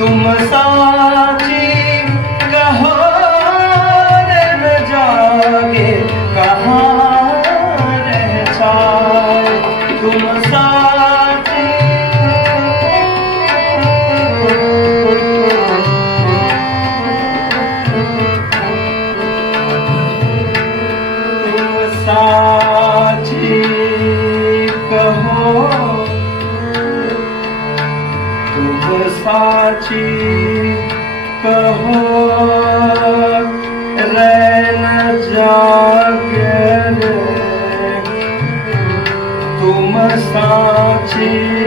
तुम साची कहो न जागे कहाँ रह जाए। तुम साची कहो तुम साची कहो रैन जागे तुम साची